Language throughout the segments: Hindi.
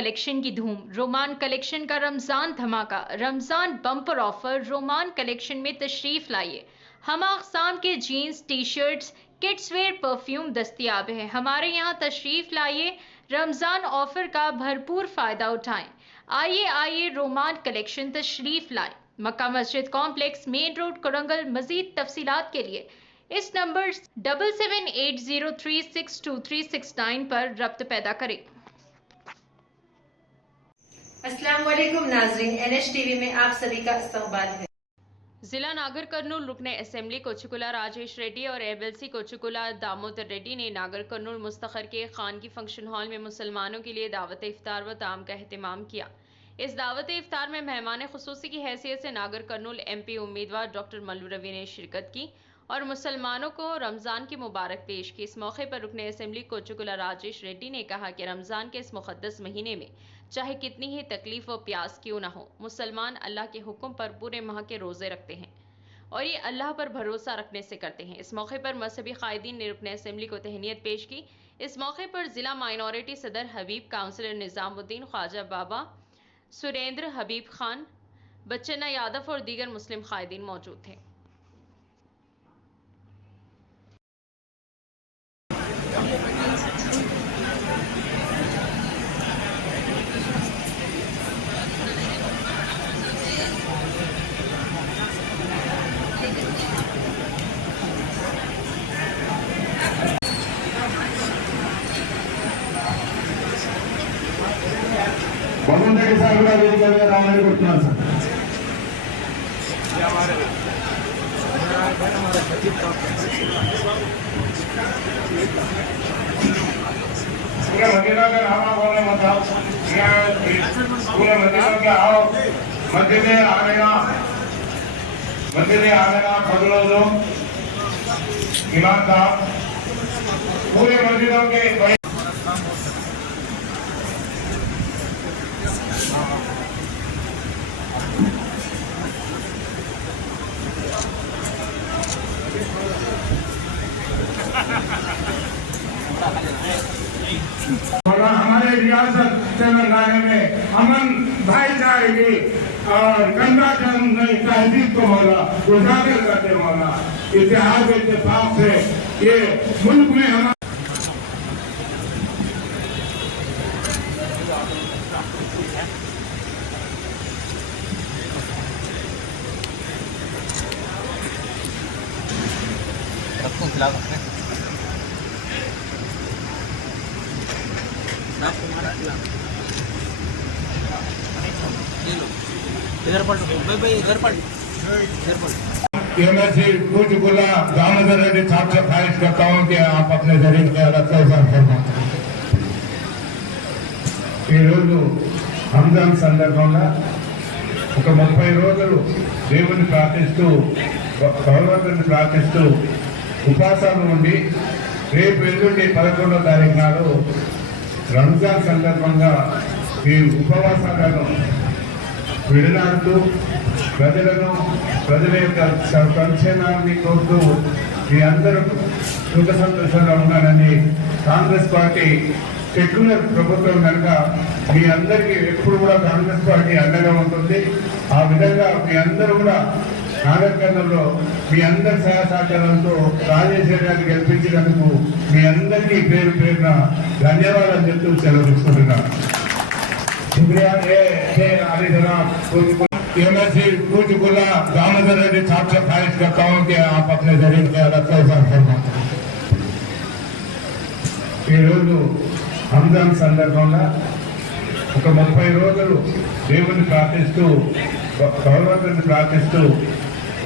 कलेक्शन की धूम। रोमान कलेक्शन का रमजान धमाका, Ramzan bumper offer. Roman collection में तशरीफ लाइए। हम अक़साम के jeans, T shirts, kids wear, perfume दस्तयाब है। हमारे यहाँ तशरीफ लाइए, रमजान ऑफर का भरपूर फायदा उठाएं। आइए आइए रोमान कलेक्शन तशरीफ लाएं। मक्का मस्जिद कॉम्प्लेक्स, मेन रोड, कोरंगल। मजीद तफसीलात के लिए इस नंबर 7780362369 पर रब्त पैदा करें। अस्सलाम वालेकुम नाज़रीन, NH टीवी में आप सभी का इस्तकबाल है। जिला नागर कर्नूल रुकने असेंबली कोचुकुला राजेश रेड्डी और एबीएलसी कोचुकुला दामोदर रेड्डी ने नागर कर्नूल मुस्तखर के खानगी फंक्शन हॉल में मुसलमानों के लिए दावत इफ्तार व ताम का अहतमाम किया। इस दावत इफ्तार में मेहमान खुसूसी की हैसियत से नागर कर्नूल MP उम्मीदवार डॉक्टर मल्लू रवि ने शिरकत की और मुसलमानों को रमज़ान की मुबारक पेश की। इस मौके पर रुकने असेंबली कोचुकुला राजेश रेड्डी ने कहा कि रमज़ान के इस मुक़द्दस महीने में चाहे कितनी ही तकलीफ व प्यास क्यों न हो, मुसलमान अल्लाह के हुक्म पर पूरे माह के रोज़े रखते हैं और ये अल्लाह पर भरोसा रखने से करते हैं। इस मौके पर मजहबी कायदीन ने रुकने असेंबली को तहनीत पेश की। इस मौके पर जिला माइनॉरिटी सदर हबीब, काउंसलर निज़ामुद्दीन, ख्वाजा बाबा, सुरेंद्र, हबीब खान, बच्चना यादव और दीगर मुस्लिम कायदीन मौजूद थे। భగవంతుడి సార్ కూడా వేదికగా రావాలని కోరుతున్నాను సార్. पूरे मदीना में नामा बोलने बताओ, पूरे मदीना के आओ, मस्जिद आमेना फजलो दो इमाम साहब, पूरे मस्जिदों के हमारे रियासत तेलंगाना में अमन, भाईचारे और गंगा जमुना तहजीब को मौला उजागर करते मौला इतिहास इत्तेफाक से ये मुल्क में हमारा इधर पढ़ भाई, इधर पढ़। एमएससी कोचुकुला दामोदर रेड्डी साहब से ख्वाहिश करता हूँ कि आप अपने जरिए में रक्तदान फरमाएं। ఈ రోజు రంజాన్ సందర్భంగా ఒక 30 రోజులు దేవుని ప్రార్థిస్తూ, భగవంతుని ప్రార్థిస్తూ ఉపవాసాలు ఉండి రేపు ఎల్లుండి 11వ తారీఖు నాడు రంజాన్ సందర్భంగా ఈ ఉపవాసాలను విడనాడుతూ ప్రజల యొక్క సంక్షేమాన్ని కోరుతూ మీ అందరూ సుఖ సంతోషంగా ఉండాలని, కాంగ్రెస్ పార్టీ సెక్యులర్ ప్రభుత్వం కనుక మీ అందరికీ ఎప్పుడు కూడా కాంగ్రెస్ పార్టీ అండగా ఉంటుంది. ఆ విధంగా మీ అందరూ కూడా నాగర్ కర్నూలులో మీ అందరి సహాయ సహకారాలతో రాజేశ్వర గారిని గెలిపించినందుకు మీ అందరికీ పేరు పేరున ధన్యవాదాలు చెప్తూ సెలవు తీసుకుంటున్నాను. एमएससी कोचुकुला दामोदर रेड्डी साहब से ख्वाहिश करता हूँ कि आप अपने जरिए में रक्तदान फरमाएं. ఈ రోజు రంజాన్ సందర్భంగా ఒక 30 రోజులు దేవుని ప్రార్థిస్తూ, భగవంతుని ప్రార్థిస్తూ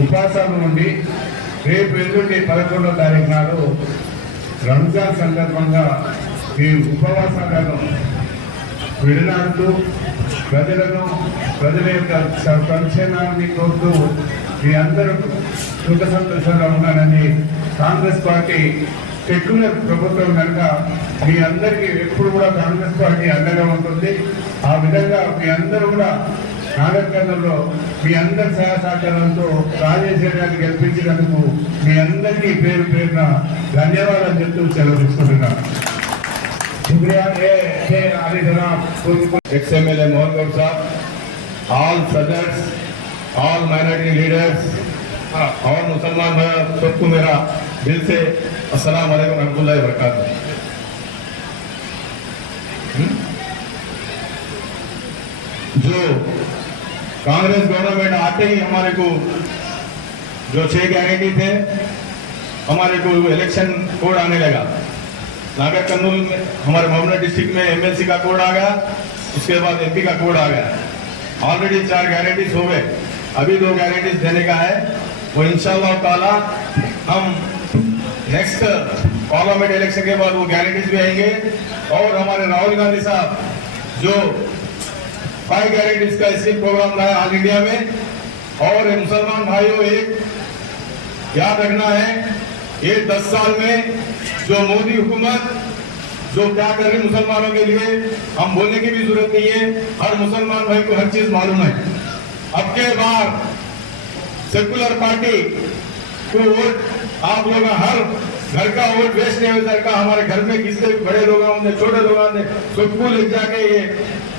ఉపవాసాలు ఉండి రేపు ఎల్లుండి 11వ తారీఖు నాడు రంజాన్ సందర్భంగా ఈ ఉపవాసాలను విడనాడుతూ ప్రజల యొక్క సంక్షేమాన్ని కోరుతూ మీ అందరూ సుఖ సంతోషంగా ఉండాలని, కాంగ్రెస్ పార్టీ సెక్యులర్ ప్రభుత్వం కనుక మీ అందరికీ ఎప్పుడు కూడా కాంగ్రెస్ పార్టీ అండగా ఉంటుంది. ఆ విధంగా మీ అందరూ కూడా నాగర్ కర్నూలులో మీ అందరి సహాయ సహకారాలతో రాజేశ్వర గారిని గెలిపించినందుకు మీ అందరికీ పేరు పేరున ధన్యవాదాలు చెప్తూ సెలవు తీసుకుంటున్నాను. शुक्रिया अली जनाब XMLA मोहन गौर साहब, ऑल सदर्स, ऑल माइनॉरिटी लीडर्स और मुसलमान भाई सबको मेरा दिल से अस्सलाम वालेकुम रहमतुल्लाहि व बरकातहू। जो कांग्रेस गवर्नमेंट आते ही हमारे को जो 6 गारंटी थे, हमारे को इलेक्शन कोड आने लगा। नागर कर्नूल में हमारे मोहम्मद डिस्ट्रिक्ट में MLC का कोड आ गया, उसके बाद MP का कोड आ गया। ऑलरेडी 4 गारंटीज हो गए, अभी 2 गारंटीज देने का है। वो इंशाअल्लाह ताला हम नेक्स्ट पार्लियामेंट इलेक्शन के बाद वो गारंटीज भी आएंगे। और हमारे राहुल गांधी साहब जो 5 गारंटीज का इसी प्रोग्राम रहा है ऑल इंडिया में। और मुसलमान भाइयों, एक याद रखना है, ये 10 साल में जो मोदी हुकूमत जो क्या कर रही मुसलमानों के लिए, हम बोलने की भी जरूरत नहीं है, हर मुसलमान भाई को हर चीज मालूम है। अब के बार सेकुलर पार्टी को वोट आप लोग हर घर का वोट वेस्ट नहीं हो सकता। हमारे घर में किससे बड़े लोग होंगे, छोटे लोग होंगे, सबको ले जाके ये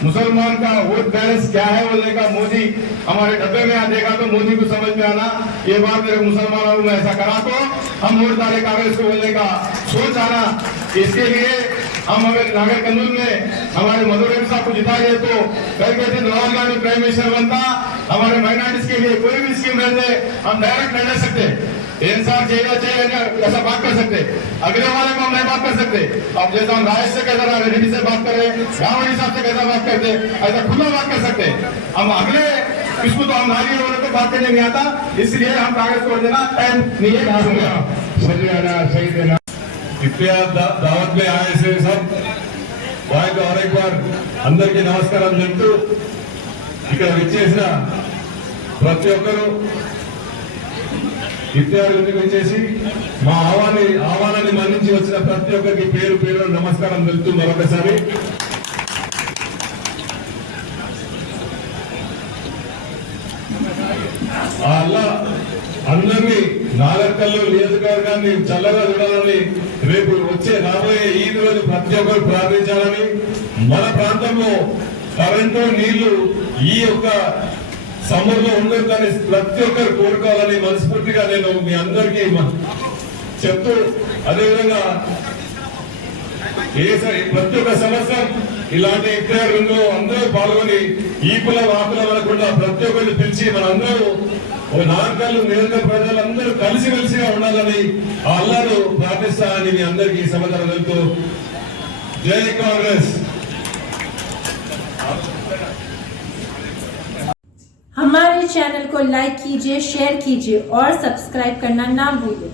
मुसलमान का वोट बैलेंस क्या है बोलने का मोदी हमारे डब्बे में आ देगा तो मोदी को समझ में आना ये बात मेरे मुसलमानों में ऐसा करा तो हम वोट डाले कांग्रेस को बोलने का सोच आना। इसके लिए हम अगर नागर कर्नूल में हमारे मधुरेम साहब को जिता गए तो कल के दिन राहुल गांधी प्राइम मिनिस्टर बनता, हमारे माइनॉरिटीज के लिए कोई भी स्कीम रहते हम डायरेक्ट नहीं ले सकते। इंसान चाहिए ऐसा बात कर सकते, अगले वाले को हम नहीं बात कर सकते। अब जैसा हम राय से कैसा रेड्डी से बात कर रहे, गांवड़ी साहब से कैसा बात करते, ऐसा खुला बात कर सकते। हम अगले इसको तो हम नारी वाले को बात करने नहीं आता, इसलिए हम कांग्रेस को देना टाइम नहीं है। इतने दावत में आए से सब वाइक और एक बार अंदर की नमस्कार చెప్తూ ఇక్కడ విచ్చేసిన ప్రతి ఒక్కరూ ఇఫ్తార్ వచ్చేసి మా ఆహ్వానాన్ని మన్నించి వచ్చిన ప్రతి ఒక్కరికి పేరు పేరు నమస్కారం తెలుపుతూ మరొకసారి అల్లా అందరినీ నాగర్కర్నూలు నియోజకవర్గాన్ని చల్లగా చూడాలని, రేపు వచ్చే రాబోయే ఈద్ రోజు ప్రతి ఒక్కరు ప్రార్థించాలని, మన ప్రాంతంలో కరెంటు నీళ్లు ఈ యొక్క సమ్మర్ లో ఉండొద్దని ప్రతి ఒక్కరు కోరుకోవాలని మనస్ఫూర్తిగా నేను మీ అందరికీ చెప్తూ, అదేవిధంగా ప్రతి ఒక్క సంవత్సరం ఇలాంటి ఇఫ్తార్ విందులో అందరూ పాల్గొని ఈ కులం ఆ కులం అనకుండా ప్రతి ఒక్కరిని పిలిచి మనందరూ నాగర్కర్నూలు నియోజక ప్రజలందరూ కలిసిమెలిసిగా ఉండాలని ఆ అల్లాను ప్రార్థిస్తానని మీ అందరికీ సమాధానం తెలుపుతూ జై కాంగ్రెస్। हमारे चैनल को लाइक कीजिए, शेयर कीजिए और सब्सक्राइब करना ना भूलें।